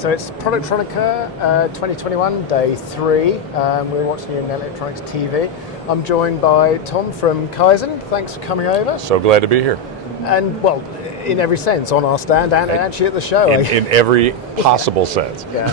So it's Productronica 2021, day 3. We're watching it in Electronics TV. I'm joined by Tom from Kyzen. Thanks for coming over. So glad to be here. And, well, in every sense, on our stand and actually at the show. In every possible sense. Yeah.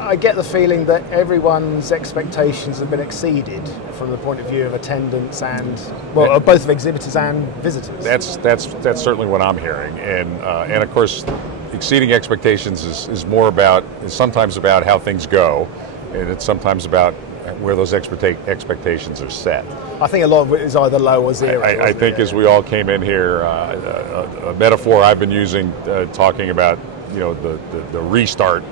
I get the feeling that everyone's expectations have been exceeded from the point of view of attendance and, well, both of exhibitors and visitors. That's certainly what I'm hearing. And of course, exceeding expectations is sometimes about how things go, and it's sometimes about where those expectations are set. I think a lot of it is either low or zero. I think as we all came in here, a metaphor I've been using, talking about the restart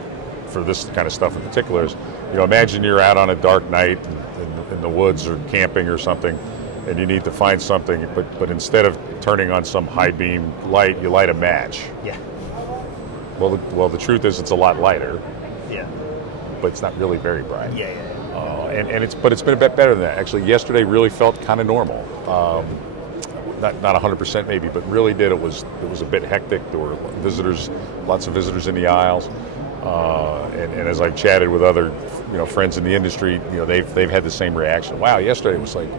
for this kind of stuff in particular is, imagine you're out on a dark night in the woods or camping or something, and you need to find something, but instead of turning on some high beam light, you light a match. Yeah. Well, the truth is it's a lot lighter. Yeah. But it's not really very bright. Yeah. It's been a bit better than that. Actually, yesterday really felt kind of normal. Not 100% maybe, but really did. It was a bit hectic. There were lots of visitors in the aisles. And as I chatted with other friends in the industry, they've had the same reaction. Wow, yesterday was like,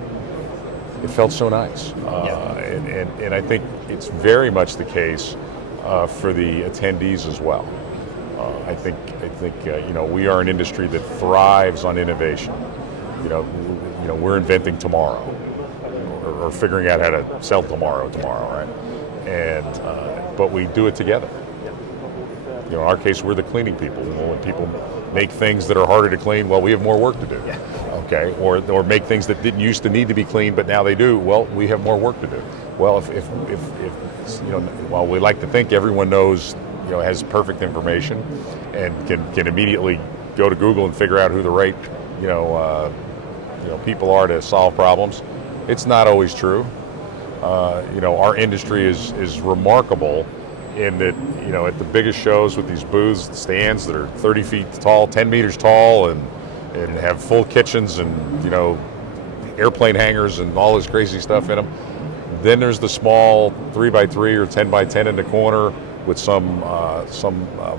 it felt so nice. And I think it's very much the case for the attendees as well. I think we are an industry that thrives on innovation. We're inventing tomorrow, or figuring out how to sell tomorrow, right? But we do it together. In our case, we're the cleaning people. When people make things that are harder to clean, well, we have more work to do. Yeah. Okay, or make things that didn't used to need to be cleaned, but now they do. Well, we have more work to do. Well, if while we like to think everyone knows, has perfect information, and can immediately go to Google and figure out who the right, people are to solve problems, it's not always true. Our industry is remarkable in that, at the biggest shows with these booths, stands that are 30 feet tall, 10 meters tall, and have full kitchens and, airplane hangars and all this crazy stuff in them. Then there's the small 3x3 or 10x10 in the corner with some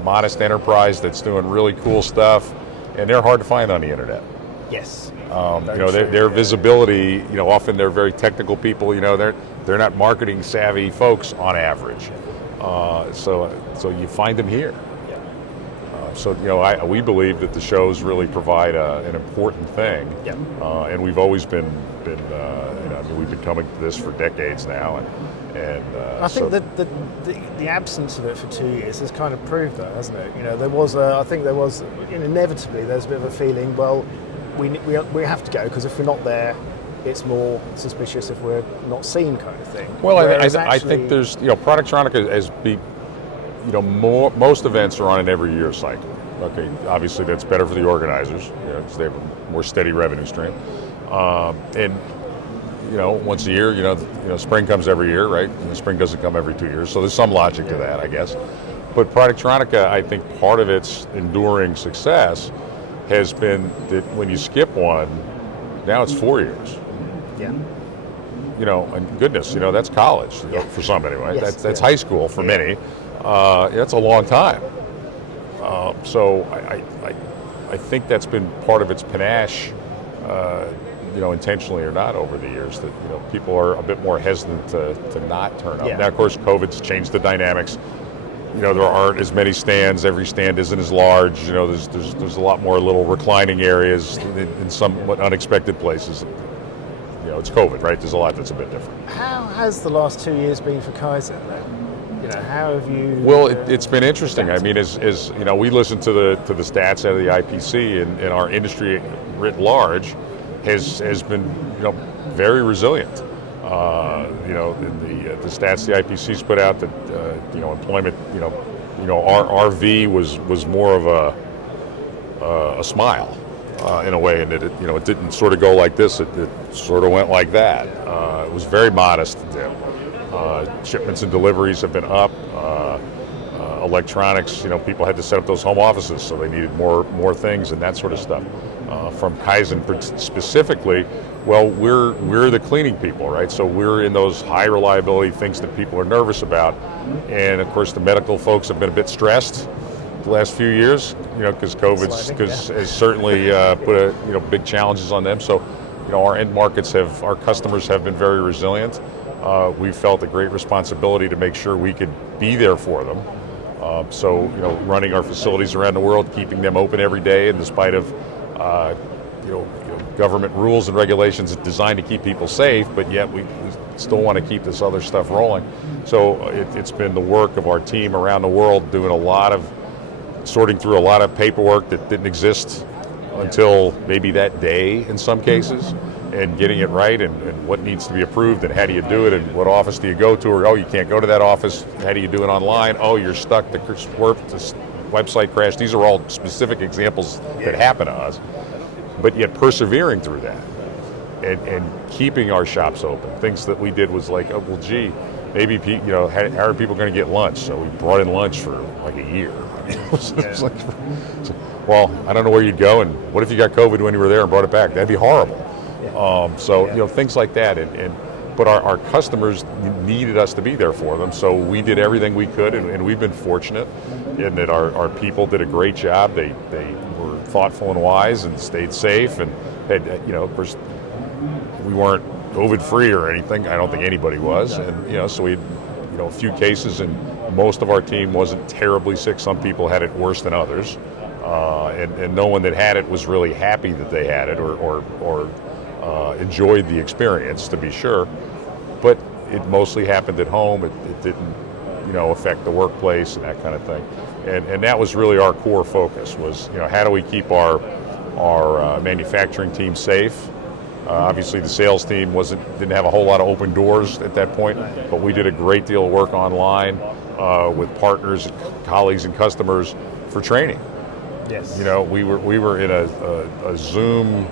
modest enterprise that's doing really cool stuff, and they're hard to find on the internet. Yes. Their visibility, often they're very technical people. They're not marketing savvy folks on average. So you find them here. We believe that the shows really provide an important thing. Yeah. And we've always been we've been coming to this for decades now, and I think that the absence of it for 2 years has kind of proved that, hasn't it? Inevitably there's a bit of a feeling, well, we have to go, because if we're not there, it's more suspicious if we're not seen, kind of thing. Well, I think there's, Productronica most events are on an every year cycle. Okay, obviously that's better for the organizers, because they have a more steady revenue stream. Once a year, spring comes every year, right? And the spring doesn't come every 2 years, so there's some logic to that, I guess. But Productronica, I think part of its enduring success has been that when you skip one, now it's 4 years. Yeah. And goodness, that's college for some anyway. Yes, that's high school for many. That's a long time. So I think that's been part of its panache, intentionally or not, over the years, that people are a bit more hesitant to not turn up. Yeah. Now, of course, COVID's changed the dynamics. There aren't as many stands. Every stand isn't as large. There's a lot more little reclining areas in somewhat unexpected places. It's COVID, right? There's a lot that's a bit different. How has the last 2 years been for Kyzen, then? How have you? Well, it's been interesting. I mean, as we listen to the stats out of the IPC, and our industry writ large has been very resilient. The stats the IPC's put out that employment, our V was more of a smile in a way, and it didn't sort of go like this. It sort of went like that. It was very modest. Shipments and deliveries have been up. Electronics, people had to set up those home offices, so they needed more things and that sort of stuff. From Kyzen specifically, well, we're the cleaning people, right? So we're in those high reliability things that people are nervous about, and of course the medical folks have been a bit stressed, the last few years, because COVID's has certainly put big challenges on them. So, our end markets our customers have been very resilient. We felt a great responsibility to make sure we could be there for them. So, running our facilities around the world, keeping them open every day, and despite of, government rules and regulations designed to keep people safe, but yet we still want to keep this other stuff rolling. So it's been the work of our team around the world doing sorting through a lot of paperwork that didn't exist until maybe that day in some cases, and getting it right, and what needs to be approved, and how do you do it, and what office do you go to, or you can't go to that office, how do you do it online, you're stuck, the website crashed. These are all specific examples that happen to us, but yet persevering through that and keeping our shops open. Things that we did was like, maybe how are people going to get lunch? So we brought in lunch for like a year. Well, I don't know where you'd go, and what if you got COVID when you were there and brought it back? That'd be horrible. Things like that, but our customers needed us to be there for them, so we did everything we could, and we've been fortunate in that our people did a great job. They were thoughtful and wise and stayed safe, and of course we weren't COVID free or anything. I don't think anybody was, and so we had a few cases, and most of our team wasn't terribly sick. Some people had it worse than others, and no one that had it was really happy that they had it or enjoyed the experience, to be sure, but it mostly happened at home. It didn't affect the workplace and that kind of thing, and that was really our core focus, was how do we keep our manufacturing team safe. Obviously the sales team didn't have a whole lot of open doors at that point, but we did a great deal of work online with partners, colleagues, and customers for training. Yes. We were in a Zoom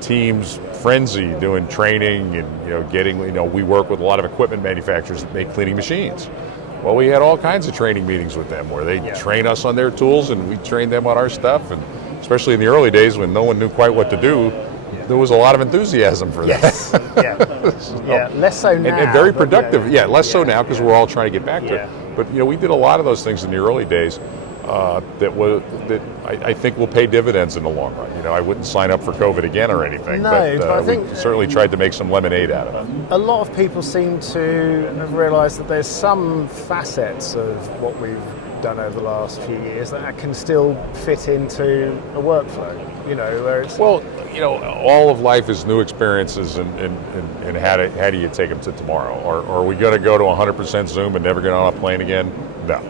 Teams frenzy doing training, and we work with a lot of equipment manufacturers that make cleaning machines. Well, we had all kinds of training meetings with them where they train us on their tools and we train them on our stuff, and especially in the early days when no one knew quite what to do, there was a lot of enthusiasm for that. Less so now. And very productive. Less so now, because we're all trying to get back to it. But we did a lot of those things in the early days that I think will pay dividends in the long run. I wouldn't sign up for COVID again or anything, but I think we certainly tried to make some lemonade out of it. A lot of people seem to have realised that there's some facets of what we've done over the last few years that can still fit into a workflow, where it's... Well, all of life is new experiences, and how do you take them to tomorrow? Or are we going to go to 100% Zoom and never get on a plane again? No.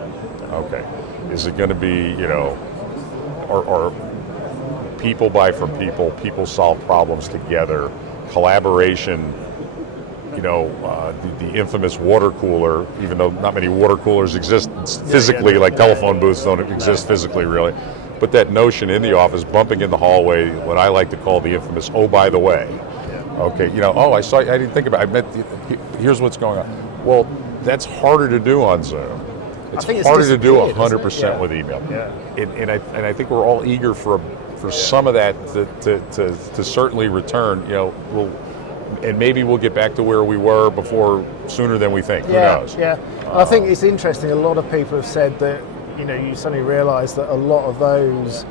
Okay. Is it going to be, or people buy from people solve problems together, collaboration, the infamous water cooler, even though not many water coolers exist physically, like telephone booths don't exist physically really, but that notion in the office, bumping in the hallway, what I like to call the infamous, by the way. Okay, I didn't think about it. Here's what's going on. Well, that's harder to do on Zoom. It's harder to do 100% with email. And I think we're all eager for some of that to certainly return. And maybe we'll get back to where we were before sooner than we think. Who knows? I think it's interesting. A lot of people have said that you suddenly realise that a lot of those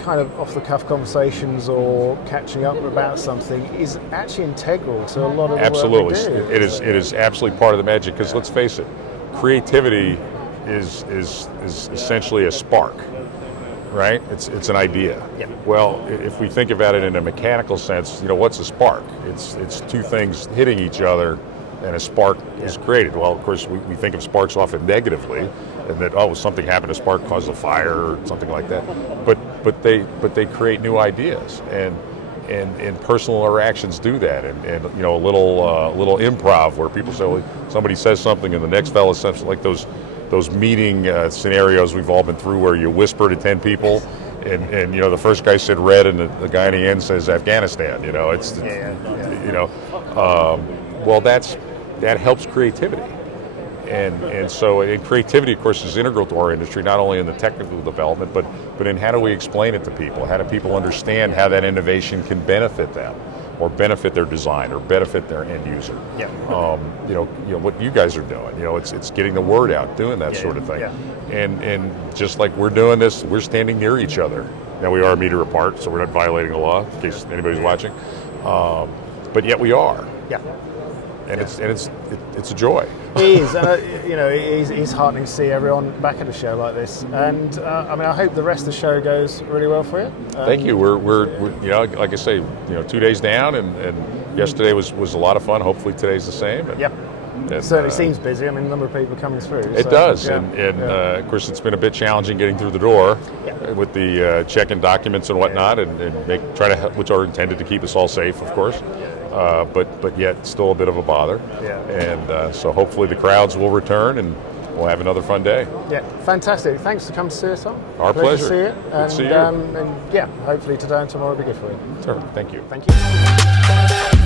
kind of off-the-cuff conversations or catching up about something is actually integral to a lot of the work we do. It is absolutely part of the magic, because let's face it, creativity is essentially a spark, right? It's an idea. Well, if we think about it in a mechanical sense, what's a spark? It's two things hitting each other, and a spark is created. Well, of course, we think of sparks often negatively, and that something happened, a spark caused a fire or something like that. But they create new ideas, and personal interactions do that, and a little improv where people say, well, somebody says something and the next fellow says, like those meeting scenarios we've all been through where you whisper to 10 people and the first guy said red and the guy in the end says Afghanistan. Well, that helps creativity. And so creativity, of course, is integral to our industry, not only in the technical development, but in how do we explain it to people? How do people understand how that innovation can benefit them? or benefit their design or benefit their end user. Yeah. You know what you guys are doing. You know, it's getting the word out, doing that sort of thing. Yeah. And just like we're doing this, we're standing near each other. Now we are a meter apart, so we're not violating the law, in case anybody's watching. But yet we are. Yeah. And it's a joy. It is, and you know, it is heartening to see everyone back at a show like this. And I mean, I hope the rest of the show goes really well for you. Thank you. We're you know, like I say, you know, 2 days down, and yesterday was a lot of fun. Hopefully today's the same. Yeah. It certainly seems busy. I mean, the number of people coming through. It does, and of course it's been a bit challenging getting through the door with the checking documents and whatnot, and try to help, which are intended to keep us all safe, of course. But yet still a bit of a bother. Yeah. And so hopefully the crowds will return and we'll have another fun day. Yeah, fantastic. Thanks for coming to see us, Tom. Our pleasure. To see you. Good And, to see you. and yeah, hopefully today and tomorrow will be good for you. Sure. Thank you. Thank you.